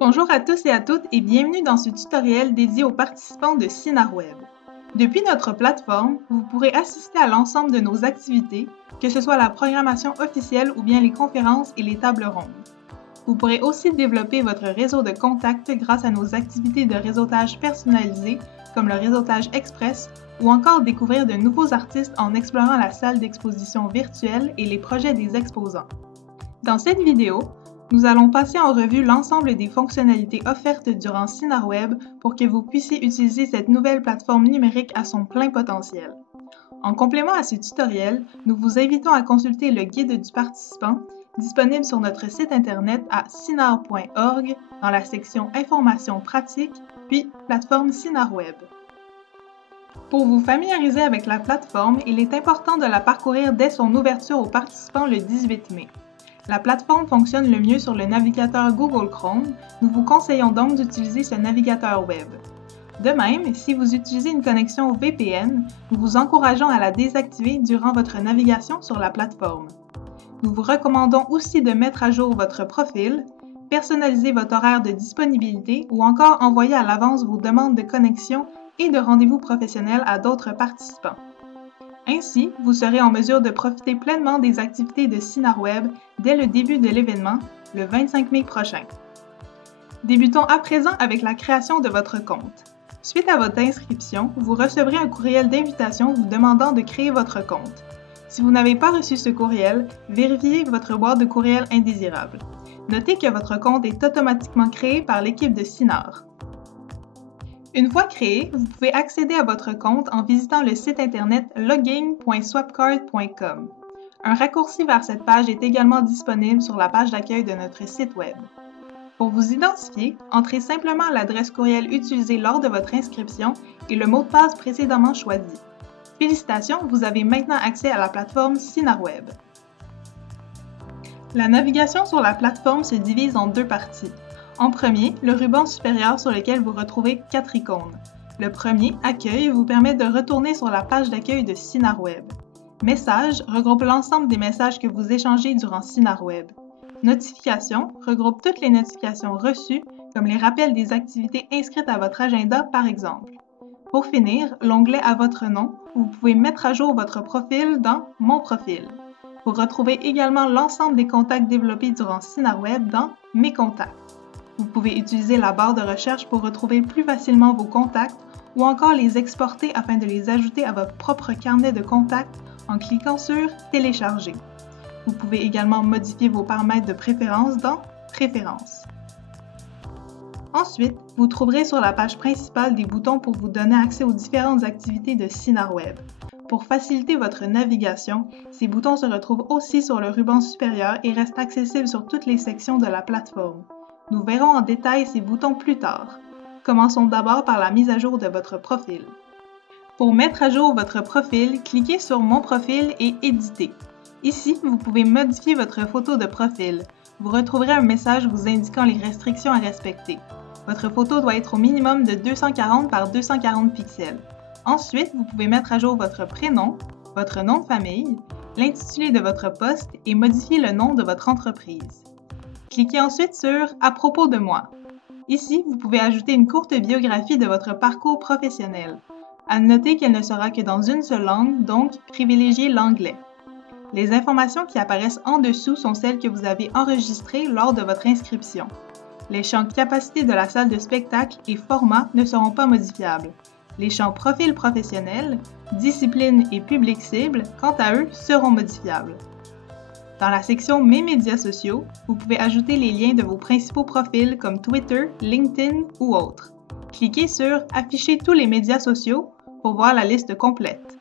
Bonjour à tous et à toutes et bienvenue dans ce tutoriel dédié aux participants de Synarweb. Depuis notre plateforme, vous pourrez assister à l'ensemble de nos activités, que ce soit la programmation officielle ou bien les conférences et les tables rondes. Vous pourrez aussi développer votre réseau de contacts grâce à nos activités de réseautage personnalisé, comme le réseautage express, ou encore découvrir de nouveaux artistes en explorant la salle d'exposition virtuelle et les projets des exposants. Dans cette vidéo, nous allons passer en revue l'ensemble des fonctionnalités offertes durant Synarweb pour que vous puissiez utiliser cette nouvelle plateforme numérique à son plein potentiel. En complément à ce tutoriel, nous vous invitons à consulter le guide du participant disponible sur notre site internet à synar.org dans la section Informations pratiques, puis Plateforme Synarweb. Pour vous familiariser avec la plateforme, il est important de la parcourir dès son ouverture aux participants le 18 mai. La plateforme fonctionne le mieux sur le navigateur Google Chrome. Nous vous conseillons donc d'utiliser ce navigateur web. De même, si vous utilisez une connexion VPN, nous vous encourageons à la désactiver durant votre navigation sur la plateforme. Nous vous recommandons aussi de mettre à jour votre profil, personnaliser votre horaire de disponibilité ou encore envoyer à l'avance vos demandes de connexion et de rendez-vous professionnels à d'autres participants. Ainsi, vous serez en mesure de profiter pleinement des activités de Synarweb dès le début de l'événement, le 25 mai prochain. Débutons à présent avec la création de votre compte. Suite à votre inscription, vous recevrez un courriel d'invitation vous demandant de créer votre compte. Si vous n'avez pas reçu ce courriel, vérifiez votre boîte de courriel indésirable. Notez que votre compte est automatiquement créé par l'équipe de Synar. Une fois créé, vous pouvez accéder à votre compte en visitant le site internet login.swapcard.com. Un raccourci vers cette page est également disponible sur la page d'accueil de notre site web. Pour vous identifier, entrez simplement l'adresse courriel utilisée lors de votre inscription et le mot de passe précédemment choisi. Félicitations, vous avez maintenant accès à la plateforme Synarweb. La navigation sur la plateforme se divise en deux parties. En premier, le ruban supérieur sur lequel vous retrouvez 4 icônes. Le premier, Accueil, vous permet de retourner sur la page d'accueil de Synarweb. Messages regroupe l'ensemble des messages que vous échangez durant Synarweb. Notifications regroupe toutes les notifications reçues, comme les rappels des activités inscrites à votre agenda par exemple. Pour finir, l'onglet à votre nom, où vous pouvez mettre à jour votre profil dans Mon profil. Vous retrouvez également l'ensemble des contacts développés durant Synarweb dans Mes contacts. Vous pouvez utiliser la barre de recherche pour retrouver plus facilement vos contacts ou encore les exporter afin de les ajouter à votre propre carnet de contacts en cliquant sur « Télécharger ». Vous pouvez également modifier vos paramètres de préférence dans « Préférences ». Ensuite, vous trouverez sur la page principale des boutons pour vous donner accès aux différentes activités de Synarweb. Pour faciliter votre navigation, ces boutons se retrouvent aussi sur le ruban supérieur et restent accessibles sur toutes les sections de la plateforme. Nous verrons en détail ces boutons plus tard. Commençons d'abord par la mise à jour de votre profil. Pour mettre à jour votre profil, cliquez sur Mon profil et Éditer. Ici, vous pouvez modifier votre photo de profil. Vous retrouverez un message vous indiquant les restrictions à respecter. Votre photo doit être au minimum de 240 par 240 pixels. Ensuite, vous pouvez mettre à jour votre prénom, votre nom de famille, l'intitulé de votre poste et modifier le nom de votre entreprise. Cliquez ensuite sur « À propos de moi ». Ici, vous pouvez ajouter une courte biographie de votre parcours professionnel. À noter qu'elle ne sera que dans une seule langue, donc privilégiez l'anglais. Les informations qui apparaissent en dessous sont celles que vous avez enregistrées lors de votre inscription. Les champs capacité de la salle de spectacle et format ne seront pas modifiables. Les champs profil professionnel, discipline et public cible, quant à eux, seront modifiables. Dans la section Mes médias sociaux, vous pouvez ajouter les liens de vos principaux profils comme Twitter, LinkedIn ou autres. Cliquez sur Afficher tous les médias sociaux pour voir la liste complète.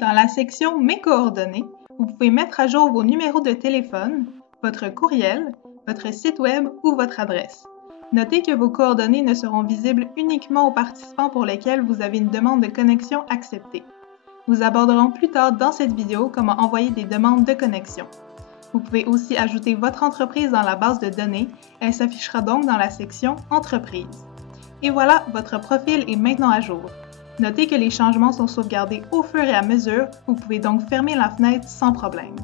Dans la section Mes coordonnées, vous pouvez mettre à jour vos numéros de téléphone, votre courriel, votre site web ou votre adresse. Notez que vos coordonnées ne seront visibles uniquement aux participants pour lesquels vous avez une demande de connexion acceptée. Nous aborderons plus tard dans cette vidéo comment envoyer des demandes de connexion. Vous pouvez aussi ajouter votre entreprise dans la base de données. Elle s'affichera donc dans la section « Entreprise ». Et voilà, votre profil est maintenant à jour. Notez que les changements sont sauvegardés au fur et à mesure. Vous pouvez donc fermer la fenêtre sans problème.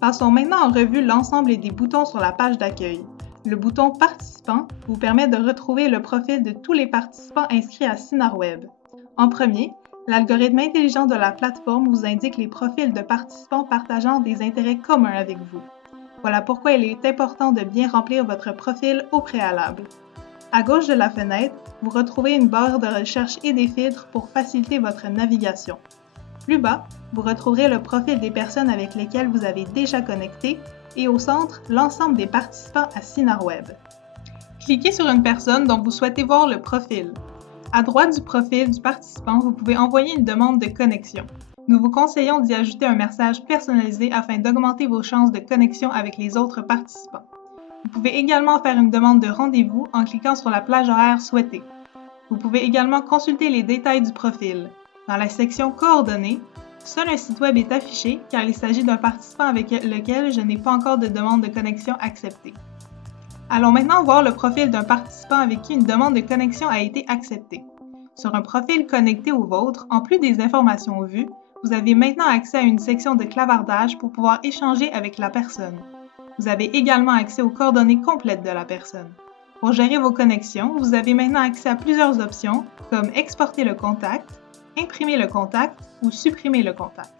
Passons maintenant en revue l'ensemble des boutons sur la page d'accueil. Le bouton « Participants » vous permet de retrouver le profil de tous les participants inscrits à Synarweb. En premier, l'algorithme intelligent de la plateforme vous indique les profils de participants partageant des intérêts communs avec vous. Voilà pourquoi il est important de bien remplir votre profil au préalable. À gauche de la fenêtre, vous retrouvez une barre de recherche et des filtres pour faciliter votre navigation. Plus bas, vous retrouverez le profil des personnes avec lesquelles vous avez déjà connecté et au centre, l'ensemble des participants à Synarweb. Cliquez sur une personne dont vous souhaitez voir le profil. À droite du profil du participant, vous pouvez envoyer une demande de connexion. Nous vous conseillons d'y ajouter un message personnalisé afin d'augmenter vos chances de connexion avec les autres participants. Vous pouvez également faire une demande de rendez-vous en cliquant sur la plage horaire souhaitée. Vous pouvez également consulter les détails du profil. Dans la section « Coordonnées », seul un site web est affiché car il s'agit d'un participant avec lequel je n'ai pas encore de demande de connexion acceptée. Allons maintenant voir le profil d'un participant avec qui une demande de connexion a été acceptée. Sur un profil connecté au vôtre, en plus des informations vues, vous avez maintenant accès à une section de clavardage pour pouvoir échanger avec la personne. Vous avez également accès aux coordonnées complètes de la personne. Pour gérer vos connexions, vous avez maintenant accès à plusieurs options comme exporter le contact, imprimer le contact ou supprimer le contact.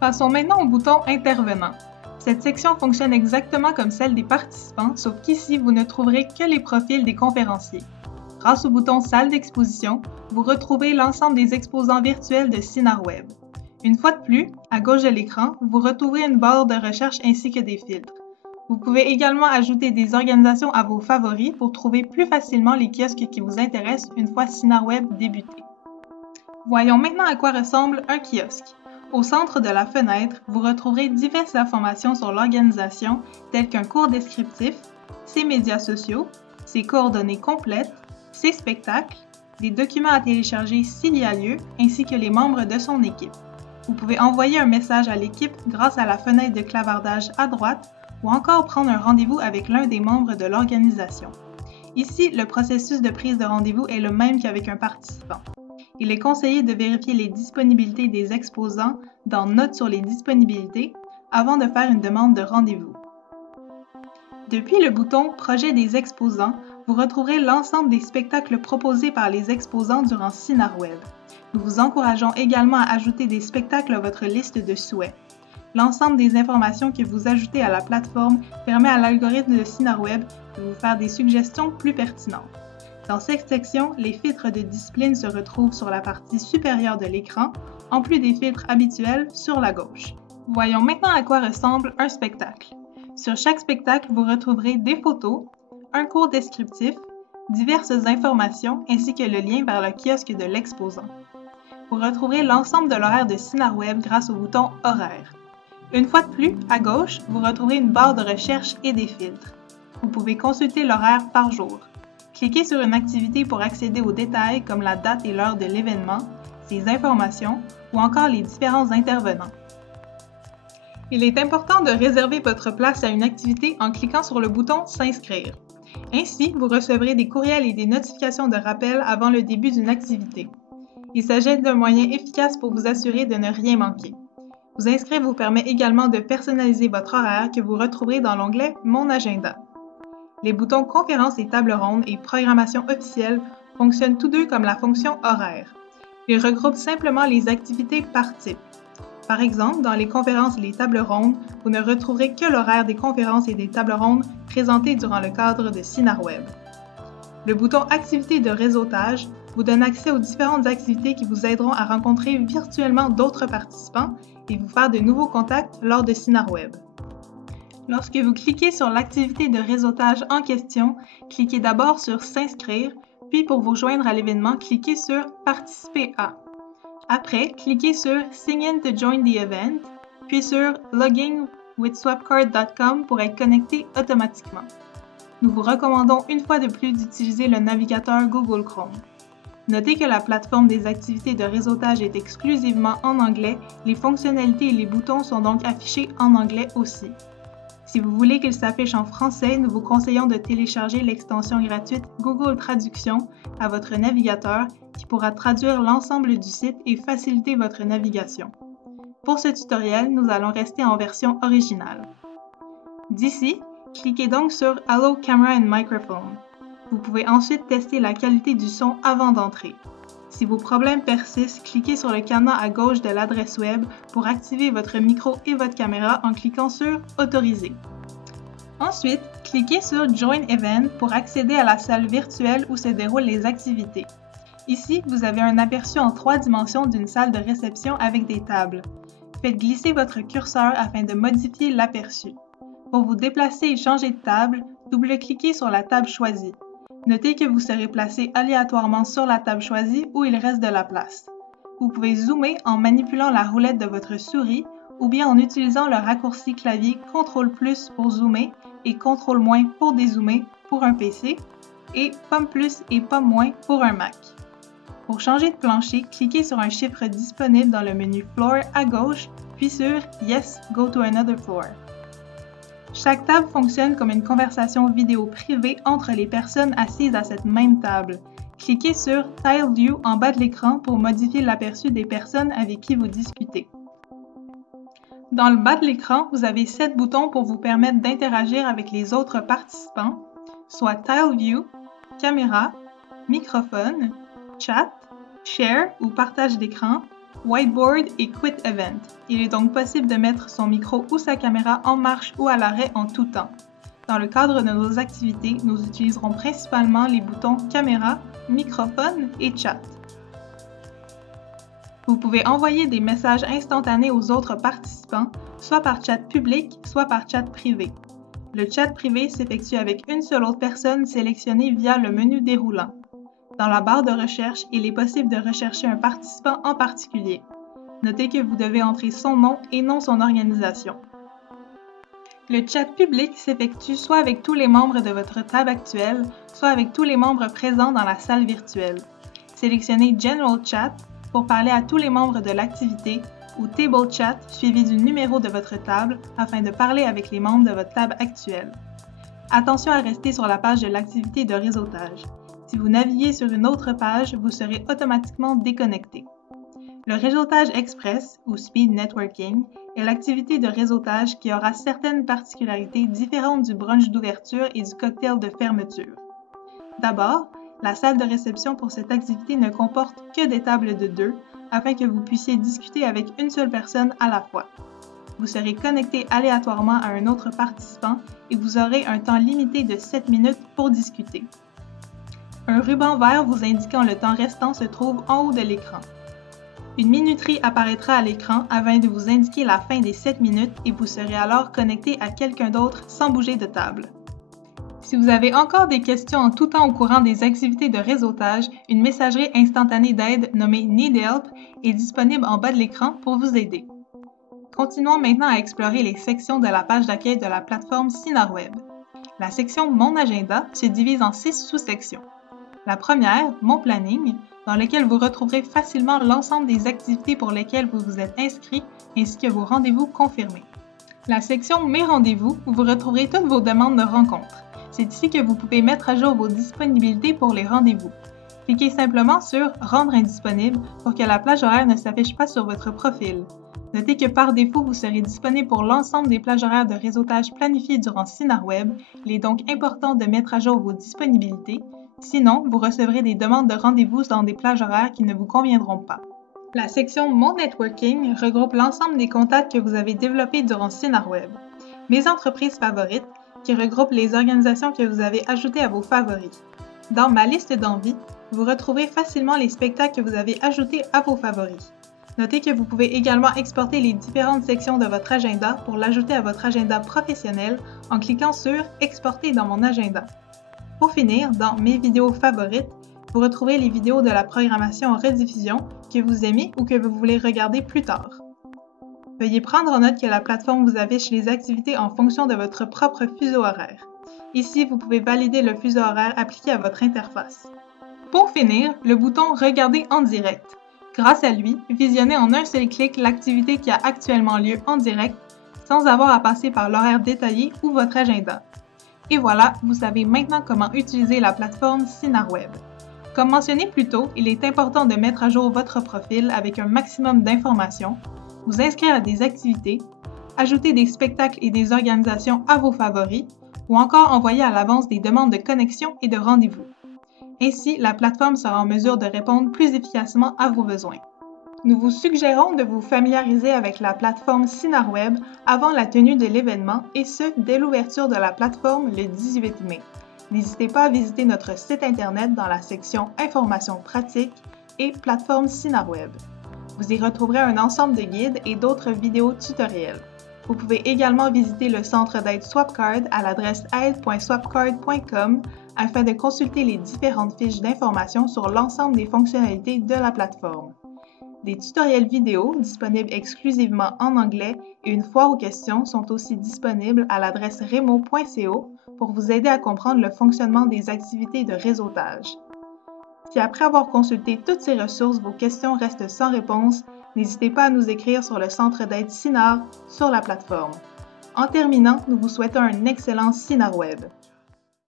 Passons maintenant au bouton « Intervenant ». Cette section fonctionne exactement comme celle des participants, sauf qu'ici, vous ne trouverez que les profils des conférenciers. Grâce au bouton « Salle d'exposition », vous retrouvez l'ensemble des exposants virtuels de Synarweb. Une fois de plus, à gauche de l'écran, vous retrouverez une barre de recherche ainsi que des filtres. Vous pouvez également ajouter des organisations à vos favoris pour trouver plus facilement les kiosques qui vous intéressent une fois Synarweb débuté. Voyons maintenant à quoi ressemble un kiosque. Au centre de la fenêtre, vous retrouverez diverses informations sur l'organisation telles qu'un court descriptif, ses médias sociaux, ses coordonnées complètes, ses spectacles, des documents à télécharger s'il y a lieu, ainsi que les membres de son équipe. Vous pouvez envoyer un message à l'équipe grâce à la fenêtre de clavardage à droite ou encore prendre un rendez-vous avec l'un des membres de l'organisation. Ici, le processus de prise de rendez-vous est le même qu'avec un participant. Il est conseillé de vérifier les disponibilités des exposants dans Notes sur les disponibilités avant de faire une demande de rendez-vous. Depuis le bouton « Projet des exposants », vous retrouverez l'ensemble des spectacles proposés par les exposants durant Synarweb. Nous vous encourageons également à ajouter des spectacles à votre liste de souhaits. L'ensemble des informations que vous ajoutez à la plateforme permet à l'algorithme de Synarweb de vous faire des suggestions plus pertinentes. Dans cette section, les filtres de discipline se retrouvent sur la partie supérieure de l'écran, en plus des filtres habituels sur la gauche. Voyons maintenant à quoi ressemble un spectacle. Sur chaque spectacle, vous retrouverez des photos, un court descriptif, diverses informations ainsi que le lien vers le kiosque de l'exposant. Vous retrouverez l'ensemble de l'horaire de Synarweb grâce au bouton « Horaire ». Une fois de plus, à gauche, vous retrouverez une barre de recherche et des filtres. Vous pouvez consulter l'horaire par jour. Cliquez sur une activité pour accéder aux détails comme la date et l'heure de l'événement, ses informations ou encore les différents intervenants. Il est important de réserver votre place à une activité en cliquant sur le bouton « S'inscrire ». Ainsi, vous recevrez des courriels et des notifications de rappel avant le début d'une activité. Il s'agit d'un moyen efficace pour vous assurer de ne rien manquer. Vous inscrire vous permet également de personnaliser votre horaire que vous retrouverez dans l'onglet « Mon agenda ». Les boutons « Conférences et tables rondes » et « Programmation officielle » fonctionnent tous deux comme la fonction « Horaire ». Ils regroupent simplement les activités par type. Par exemple, dans les conférences et les tables rondes, vous ne retrouverez que l'horaire des conférences et des tables rondes présentées durant le cadre de Synarweb. Le bouton « Activités de réseautage » vous donne accès aux différentes activités qui vous aideront à rencontrer virtuellement d'autres participants et vous faire de nouveaux contacts lors de Synarweb. Lorsque vous cliquez sur l'activité de réseautage en question, cliquez d'abord sur « S'inscrire », puis pour vous joindre à l'événement, cliquez sur « Participer à ». Après, cliquez sur « Sign in to join the event », puis sur « Logging with swapcard.com » pour être connecté automatiquement. Nous vous recommandons une fois de plus d'utiliser le navigateur Google Chrome. Notez que la plateforme des activités de réseautage est exclusivement en anglais, les fonctionnalités et les boutons sont donc affichés en anglais aussi. Si vous voulez qu'il s'affiche en français, nous vous conseillons de télécharger l'extension gratuite Google Traduction à votre navigateur qui pourra traduire l'ensemble du site et faciliter votre navigation. Pour ce tutoriel, nous allons rester en version originale. D'ici, cliquez donc sur Allow Camera and Microphone. Vous pouvez ensuite tester la qualité du son avant d'entrer. Si vos problèmes persistent, cliquez sur le cadenas à gauche de l'adresse web pour activer votre micro et votre caméra en cliquant sur Autoriser. Ensuite, cliquez sur Join Event pour accéder à la salle virtuelle où se déroulent les activités. Ici, vous avez un aperçu en 3 dimensions d'une salle de réception avec des tables. Faites glisser votre curseur afin de modifier l'aperçu. Pour vous déplacer et changer de table, double-cliquez sur la table choisie. Notez que vous serez placé aléatoirement sur la table choisie où il reste de la place. Vous pouvez zoomer en manipulant la roulette de votre souris ou bien en utilisant le raccourci clavier CTRL+ pour zoomer et CTRL- pour dézoomer pour un PC et Pomme+ et Pomme- pour un Mac. Pour changer de plancher, cliquez sur un chiffre disponible dans le menu Floor à gauche, puis sur Yes, go to another floor. Chaque table fonctionne comme une conversation vidéo privée entre les personnes assises à cette même table. Cliquez sur Tile View en bas de l'écran pour modifier l'aperçu des personnes avec qui vous discutez. Dans le bas de l'écran, vous avez 7 boutons pour vous permettre d'interagir avec les autres participants, soit Tile View, Caméra, Microphone, Chat, Share ou partage d'écran, Whiteboard et Quit Event. Il est donc possible de mettre son micro ou sa caméra en marche ou à l'arrêt en tout temps. Dans le cadre de nos activités, nous utiliserons principalement les boutons Caméra, Microphone et Chat. Vous pouvez envoyer des messages instantanés aux autres participants, soit par chat public, soit par chat privé. Le chat privé s'effectue avec une seule autre personne sélectionnée via le menu déroulant. Dans la barre de recherche, il est possible de rechercher un participant en particulier. Notez que vous devez entrer son nom et non son organisation. Le chat public s'effectue soit avec tous les membres de votre table actuelle, soit avec tous les membres présents dans la salle virtuelle. Sélectionnez General Chat pour parler à tous les membres de l'activité ou Table Chat suivi du numéro de votre table afin de parler avec les membres de votre table actuelle. Attention à rester sur la page de l'activité de réseautage. Si vous naviguez sur une autre page, vous serez automatiquement déconnecté. Le réseautage express ou speed networking est l'activité de réseautage qui aura certaines particularités différentes du brunch d'ouverture et du cocktail de fermeture. D'abord, la salle de réception pour cette activité ne comporte que des tables de 2 afin que vous puissiez discuter avec une seule personne à la fois. Vous serez connecté aléatoirement à un autre participant et vous aurez un temps limité de 7 minutes pour discuter. Un ruban vert vous indiquant le temps restant se trouve en haut de l'écran. Une minuterie apparaîtra à l'écran afin de vous indiquer la fin des 7 minutes et vous serez alors connecté à quelqu'un d'autre sans bouger de table. Si vous avez encore des questions en tout temps au courant des activités de réseautage, une messagerie instantanée d'aide nommée Need Help est disponible en bas de l'écran pour vous aider. Continuons maintenant à explorer les sections de la page d'accueil de la plateforme Synarweb. La section Mon agenda se divise en 6 sous-sections. La première, Mon planning, dans lequel vous retrouverez facilement l'ensemble des activités pour lesquelles vous vous êtes inscrit ainsi que vos rendez-vous confirmés. La section Mes rendez-vous, où vous retrouverez toutes vos demandes de rencontres. C'est ici que vous pouvez mettre à jour vos disponibilités pour les rendez-vous. Cliquez simplement sur Rendre indisponible pour que la plage horaire ne s'affiche pas sur votre profil. Notez que par défaut, vous serez disponible pour l'ensemble des plages horaires de réseautage planifiées durant Synarweb. Il est donc important de mettre à jour vos disponibilités. Sinon, vous recevrez des demandes de rendez-vous dans des plages horaires qui ne vous conviendront pas. La section Mon networking regroupe l'ensemble des contacts que vous avez développés durant Synarweb. Mes entreprises favorites, qui regroupe les organisations que vous avez ajoutées à vos favoris. Dans Ma liste d'envies, vous retrouverez facilement les spectacles que vous avez ajoutés à vos favoris. Notez que vous pouvez également exporter les différentes sections de votre agenda pour l'ajouter à votre agenda professionnel en cliquant sur « Exporter dans mon agenda ». Pour finir, dans Mes vidéos favorites, vous retrouvez les vidéos de la programmation en rediffusion que vous aimez ou que vous voulez regarder plus tard. Veuillez prendre en note que la plateforme vous affiche les activités en fonction de votre propre fuseau horaire. Ici, vous pouvez valider le fuseau horaire appliqué à votre interface. Pour finir, le bouton « Regarder en direct ». Grâce à lui, visionnez en un seul clic l'activité qui a actuellement lieu en direct sans avoir à passer par l'horaire détaillé ou votre agenda. Et voilà, vous savez maintenant comment utiliser la plateforme Synarweb. Comme mentionné plus tôt, il est important de mettre à jour votre profil avec un maximum d'informations. vous inscrire à des activités, ajouter des spectacles et des organisations à vos favoris, ou encore envoyer à l'avance des demandes de connexion et de rendez-vous. Ainsi, la plateforme sera en mesure de répondre plus efficacement à vos besoins. Nous vous suggérons de vous familiariser avec la plateforme SynarWeb avant la tenue de l'événement et ce, dès l'ouverture de la plateforme le 18 mai. N'hésitez pas à visiter notre site Internet dans la section Informations pratiques et Plateforme SynarWeb. Vous y retrouverez un ensemble de guides et d'autres vidéos tutoriels. Vous pouvez également visiter le centre d'aide SwapCard à l'adresse aide.swapcard.com afin de consulter les différentes fiches d'information sur l'ensemble des fonctionnalités de la plateforme. Des tutoriels vidéo disponibles exclusivement en anglais et une foire aux questions sont aussi disponibles à l'adresse remo.co pour vous aider à comprendre le fonctionnement des activités de réseautage. Si après avoir consulté toutes ces ressources, vos questions restent sans réponse, n'hésitez pas à nous écrire sur le centre d'aide Synar sur la plateforme. En terminant, nous vous souhaitons un excellent SynarWeb.